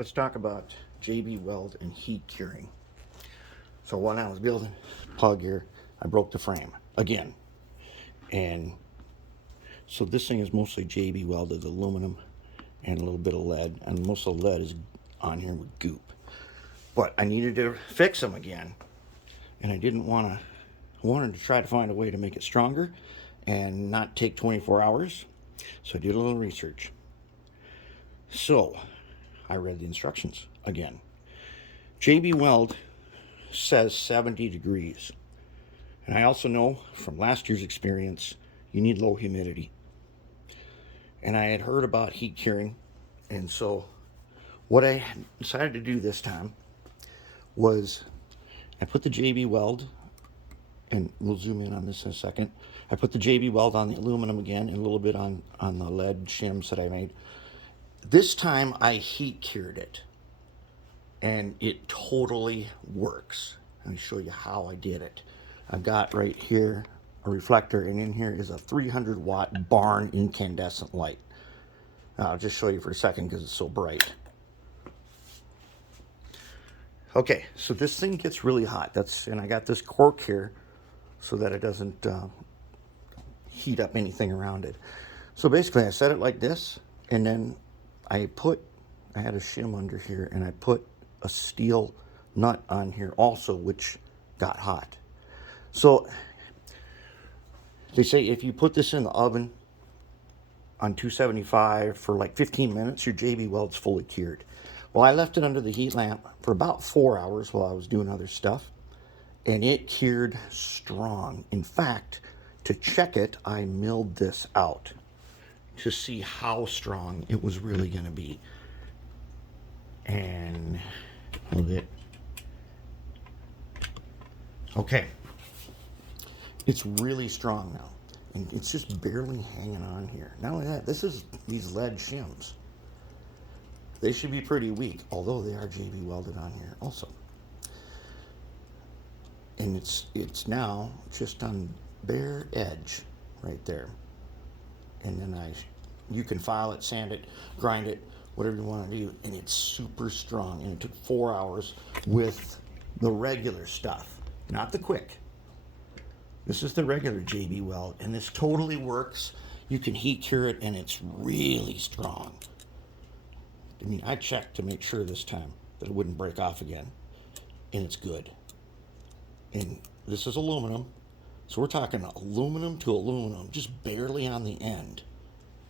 Let's talk about JB Weld and heat curing. So when I was building Pug here, I broke the frame again. And so this thing is mostly JB welded aluminum and a little bit of lead. And most of the lead is on here with goop. But I needed to fix them again. And I didn't want to, I wanted to try to find a way to make it stronger and not take 24 hours. So I did a little research. So I read the instructions again. JB Weld says 70 degrees. And I also know from last year's experience, you need low humidity. And I had heard about heat curing. And so what I decided to do this time was I put the JB Weld, and we'll zoom in on this in a second. I put the JB Weld on the aluminum again and a little bit on the lead shims that I made. This time I heat cured it, and it totally works. Let me show you how I did it. I've got right here a reflector, and in here is a 300 watt barn incandescent light. I'll just show you for a second because it's so bright. Okay, so this thing gets really hot. And I got this cork here so that it doesn't heat up anything around it. So basically I set it like this, and then I had a shim under here, and I put a steel nut on here also, which got hot. So they say if you put this in the oven on 275 for like 15 minutes, your JB Weld's fully cured. Well, I left it under the heat lamp for about 4 hours while I was doing other stuff, and it cured strong. In fact, to check it, I milled this out to see how strong it was really going to be. And hold it. Okay. It's really strong now. And it's just barely hanging on here. Not only that, this is these lead shims. They should be pretty weak, although they are JB welded on here also. And it's now just on bare edge right there. And then you can file it, sand it, grind it, whatever you want to do, and it's super strong. And it took 4 hours with the regular stuff, not the quick. This is the regular JB Weld, and this totally works. You can heat cure it, and it's really strong. I mean, I checked to make sure this time that it wouldn't break off again, and it's good. And this is aluminum, so we're talking aluminum to aluminum, just barely on the end.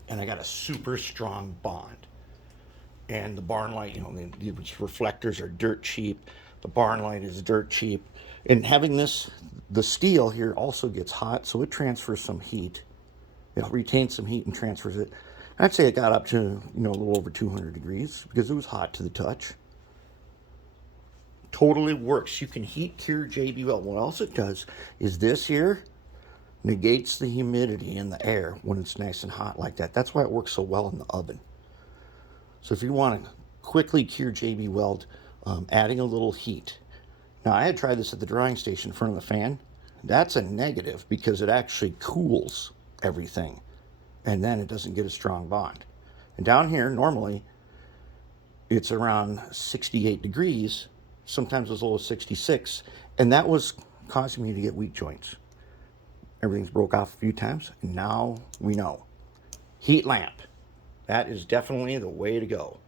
And I got a super strong bond. And the barn light, the reflectors are dirt cheap. The barn light is dirt cheap. And having the steel here also gets hot, so it transfers some heat. It retains some heat and transfers it. I'd say it got up to, a little over 200 degrees because it was hot to the touch. Totally works. You can heat cure JB Weld. What else it does is this here negates the humidity in the air when it's nice and hot like that. That's why it works so well in the oven. So if you want to quickly cure JB Weld, adding a little heat. Now I had tried this at the drying station in front of the fan. That's a negative because it actually cools everything, and then it doesn't get a strong bond. And down here normally it's around 68 degrees, sometimes as low as 66, and that was causing me to get weak joints. Everything's broke off a few times, and now we know. Heat lamp. That is definitely the way to go.